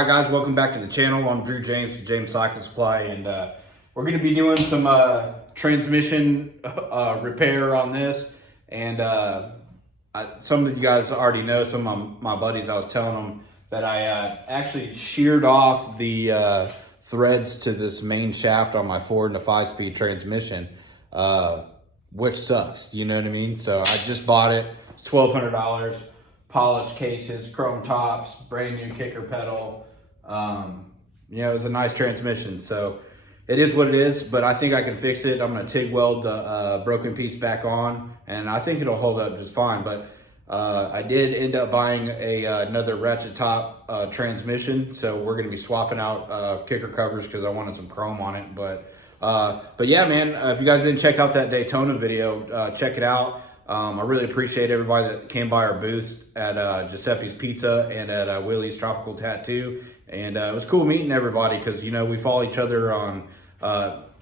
Alright guys, welcome back to the channel. I'm Drew James from JAMESCYCLESUPPLY, and we're going to be doing some transmission repair on this. And some of you guys already know, some of my buddies, I was telling them that I actually sheared off the threads to this main shaft on my 4 and the 5-speed transmission, which sucks, you know what I mean? So I just bought it. It's $1,200. Polished cases, chrome tops, brand new kicker pedal. You know, it was a nice transmission. So it is what it is, but I think I can fix it. I'm gonna TIG weld the broken piece back on, and I think it'll hold up just fine. But I did end up buying another ratchet top transmission. So we're gonna be swapping out kicker covers because I wanted some chrome on it. But yeah, man, if you guys didn't check out that Daytona video, check it out. I really appreciate everybody that came by our booths at Giuseppe's Pizza and at Willie's Tropical Tattoo. And it was cool meeting everybody because, you know, we follow each other on,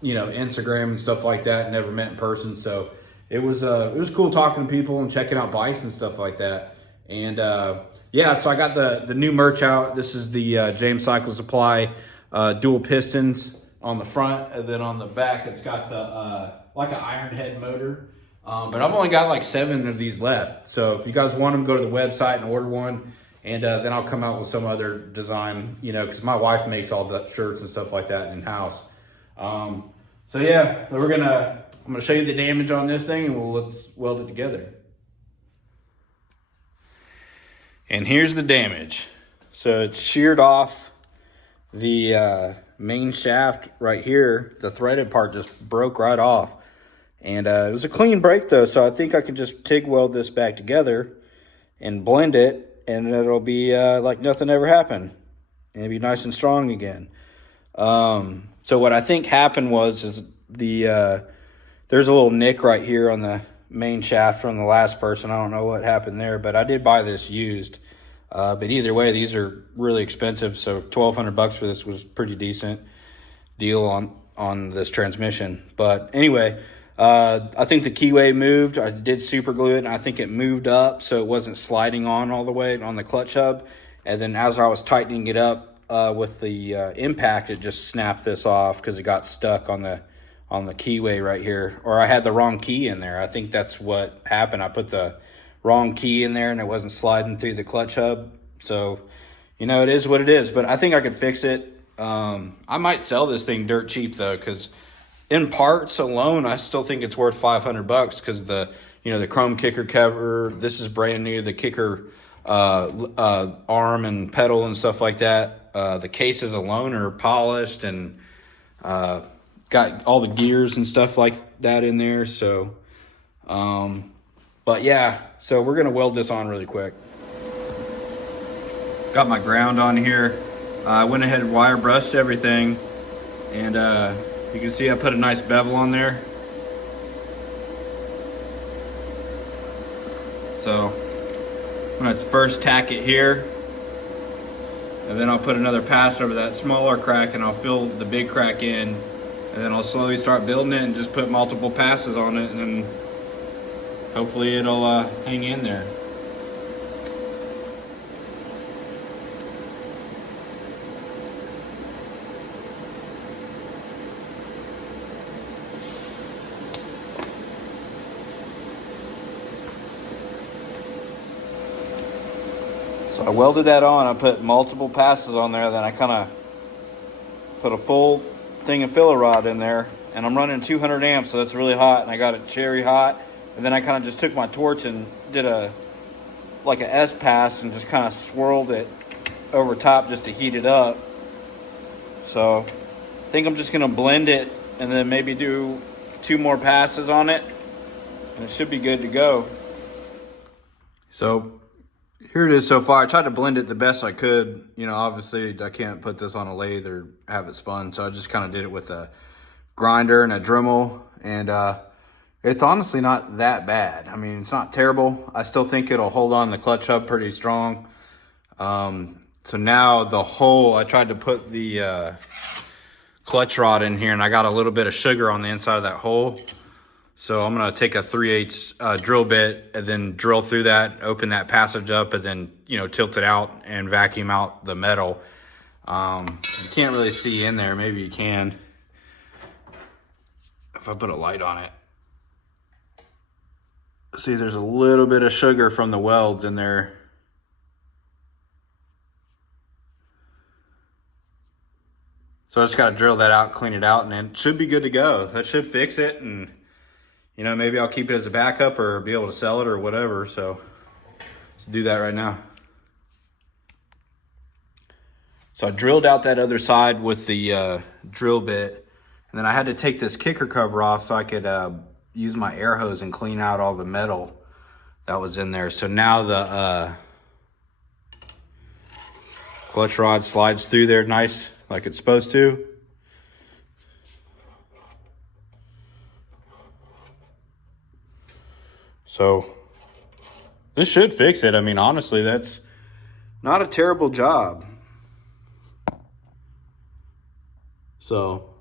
you know, Instagram and stuff like that. Never met in person. So it was cool talking to people and checking out bikes and stuff like that. And yeah, so I got the new merch out. This is the JAMESCYCLESUPPLY dual pistons on the front. And then on the back, it's got the like an iron head motor. But I've only got like 7 of these left. So if you guys want them, go to the website and order one. And then I'll come out with some other design, you know, because my wife makes all the shirts and stuff like that in-house. So yeah, so I'm gonna show you the damage on this thing, and let's weld it together. And here's the damage. So it's sheared off the main shaft right here. The threaded part just broke right off. And it was a clean break though, so I think I could just TIG weld this back together and blend it, and it'll be like nothing ever happened. And it'll be nice and strong again. So what I think happened is there's a little nick right here on the main shaft from the last person. I don't know what happened there, but I did buy this used. But either way, these are really expensive, so $1,200 for this was pretty decent deal on this transmission. But anyway, I think the keyway moved. I did super glue it, and I think it moved up so it wasn't sliding on all the way on the clutch hub. And then as I was tightening it up with the impact, it just snapped this off because it got stuck on the keyway right here. Or I had the wrong key in there. I think that's what happened. I put the wrong key in there and it wasn't sliding through the clutch hub. So, you know, it is what it is. But I think I could fix it. I might sell this thing dirt cheap though, because in parts alone, I still think it's worth $500 because the chrome kicker cover, this is brand new. The kicker arm and pedal and stuff like that. The cases alone are polished and got all the gears and stuff like that in there. So, but yeah, so we're gonna weld this on really quick. Got my ground on here. I went ahead and wire brushed everything, and you can see I put a nice bevel on there. So I'm gonna first tack it here, and then I'll put another pass over that smaller crack, and I'll fill the big crack in, and then I'll slowly start building it and just put multiple passes on it, and then hopefully it'll hang in there. So I welded that on. I put multiple passes on there. Then I kind of put a full thing of filler rod in there. And I'm running 200 amps, so that's really hot. And I got it cherry hot. And then I kind of just took my torch and did like a S pass and just kind of swirled it over top just to heat it up. So I think I'm just going to blend it and then maybe do 2 more passes on it. And it should be good to go. So here it is so far. I tried to blend it the best I could. You know, obviously I can't put this on a lathe or have it spun. So I just kind of did it with a grinder and a Dremel. And it's honestly not that bad. I mean, it's not terrible. I still think it'll hold on the clutch hub pretty strong. So now the hole, I tried to put the clutch rod in here, and I got a little bit of sugar on the inside of that hole. So I'm gonna take a 3/8 drill bit and then drill through that, open that passage up, and then, you know, tilt it out and vacuum out the metal. You can't really see in there. Maybe you can if I put a light on it. See, there's a little bit of sugar from the welds in there. So I just got to drill that out, clean it out, and it should be good to go. That should fix it, and you know, maybe I'll keep it as a backup or be able to sell it or whatever. So let's do that right now. So I drilled out that other side with the drill bit, and then I had to take this kicker cover off so I could use my air hose and clean out all the metal that was in there. So now the clutch rod slides through there nice like it's supposed to. So this should fix it. I mean, honestly, that's not a terrible job. So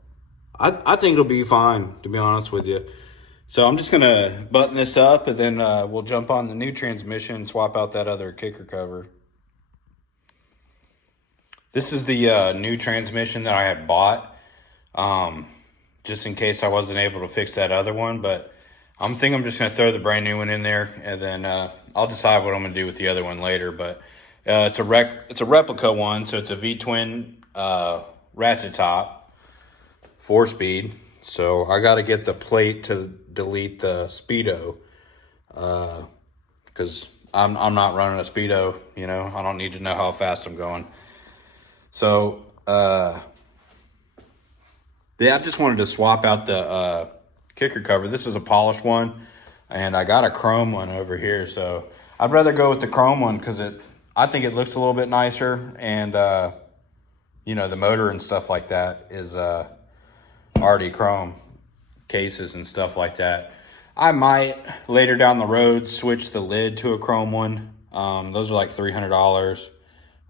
I think it'll be fine, to be honest with you. So I'm just gonna button this up, and then we'll jump on the new transmission and swap out that other kicker cover. This is the new transmission that I had bought, just in case I wasn't able to fix that other one. But I'm just gonna throw the brand new one in there, and then I'll decide what I'm gonna do with the other one later. But it's a replica one, so it's a V-twin ratchet top, 4-speed. So I got to get the plate to delete the speedo, because I'm not running a speedo. You know, I don't need to know how fast I'm going. So yeah, I just wanted to swap out the kicker cover. This is a polished one, and I got a chrome one over here. So I'd rather go with the chrome one because I think it looks a little bit nicer, and you know, the motor and stuff like that is already chrome cases and stuff like that. I might later down the road switch the lid to a chrome one. Those are like $300,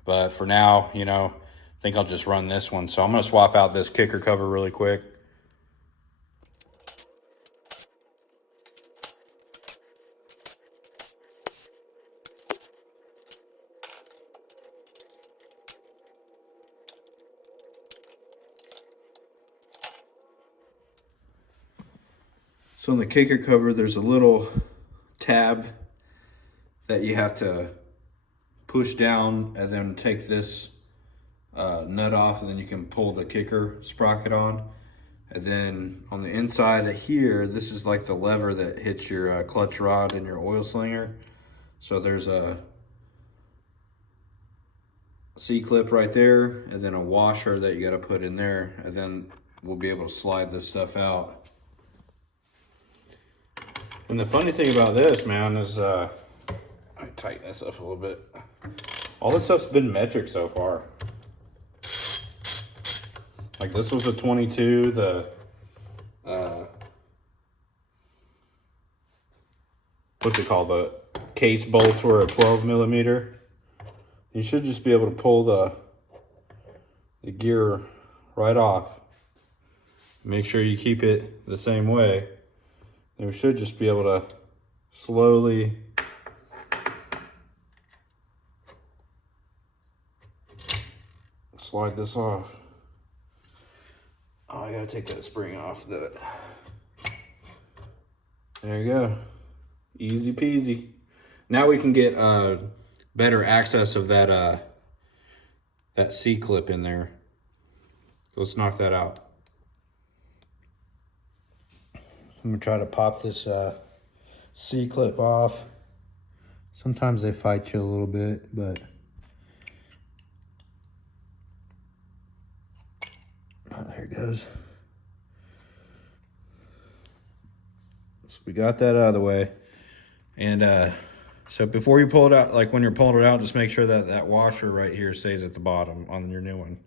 but for now, you know, I think I'll just run this one. So I'm going to swap out this kicker cover really quick. So on the kicker cover, there's a little tab that you have to push down and then take this nut off, and then you can pull the kicker sprocket on. And then on the inside of here, this is like the lever that hits your clutch rod and your oil slinger. So there's a C-clip right there, and then a washer that you got to put in there, and then we'll be able to slide this stuff out. And the funny thing about this, man, is I tighten this up a little bit. All this stuff's been metric so far. Like this was a 22. The what's it called? The case bolts were a 12 millimeter. You should just be able to pull the gear right off. Make sure you keep it the same way. And we should just be able to slowly slide this off. Oh, I gotta take that spring off. Do it. There you go. Easy peasy. Now we can get better access of that that C-clip in there. Let's knock that out. I'm gonna try to pop this C-clip off. Sometimes they fight you a little bit, but oh, there it goes. So we got that out of the way. And so before you pull it out, like when you're pulling it out, just make sure that that washer right here stays at the bottom on your new one.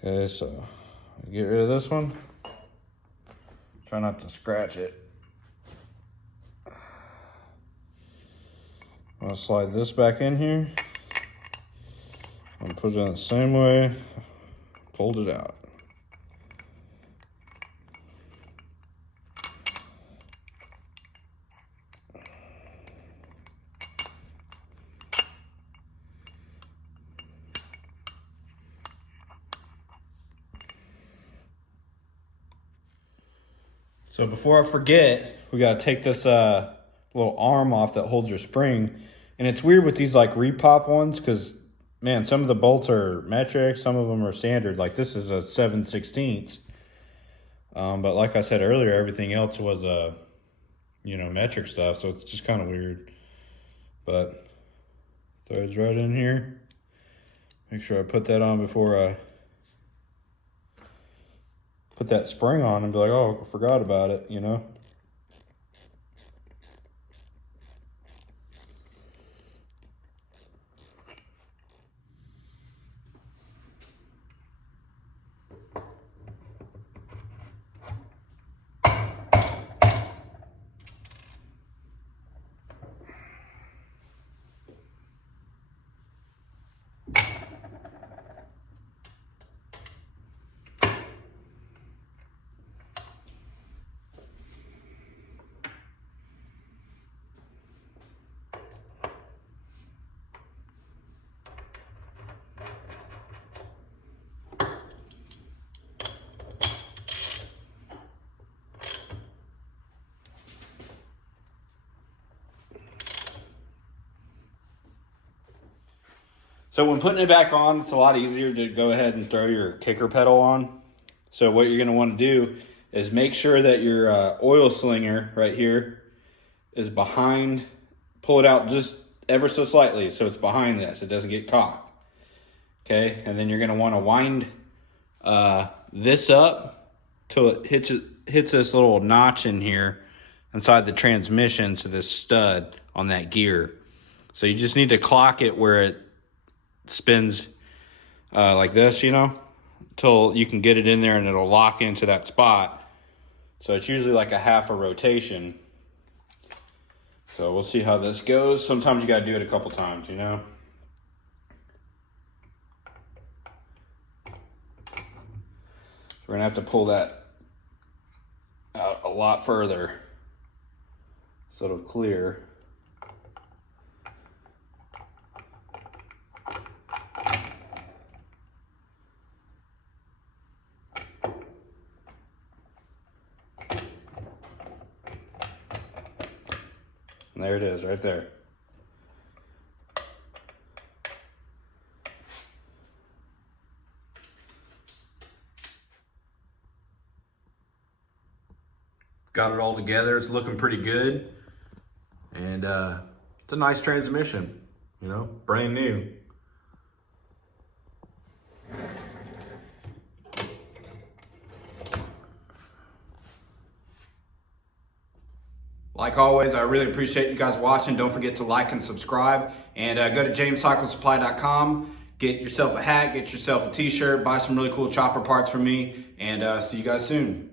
Okay, so get rid of this one. Try not to scratch it. I'll slide this back in here. And put it in the same way. Pulled it out. So before I forget, we got to take this little arm off that holds your spring. And it's weird with these like repop ones because, man, some of the bolts are metric, some of them are standard. Like this is a 7/16. But like I said earlier, everything else was metric stuff. So it's just kind of weird. But threads right in here. Make sure I put that on before I put that spring on and be like, oh, I forgot about it, you know? So when putting it back on, it's a lot easier to go ahead and throw your kicker pedal on. So what you're going to want to do is make sure that your oil slinger right here is behind. Pull it out just ever so slightly so it's behind this. It doesn't get caught. Okay, and then you're going to want to wind this up till it hits this little notch in here inside the transmission to this stud on that gear. So you just need to clock it where it spins like this, you know, till you can get it in there and it'll lock into that spot. So it's usually like a half a rotation. So we'll see how this goes. Sometimes you got to do it a couple times, you know. We're gonna have to pull that out a lot further so it'll clear. And there it is, right there. Got it all together. It's looking pretty good. And it's a nice transmission, you know, brand new. Like always, I really appreciate you guys watching. Don't forget to like and subscribe. And go to JAMESCYCLESUPPLY.com. Get yourself a hat, get yourself a t-shirt, buy some really cool chopper parts from me, and see you guys soon.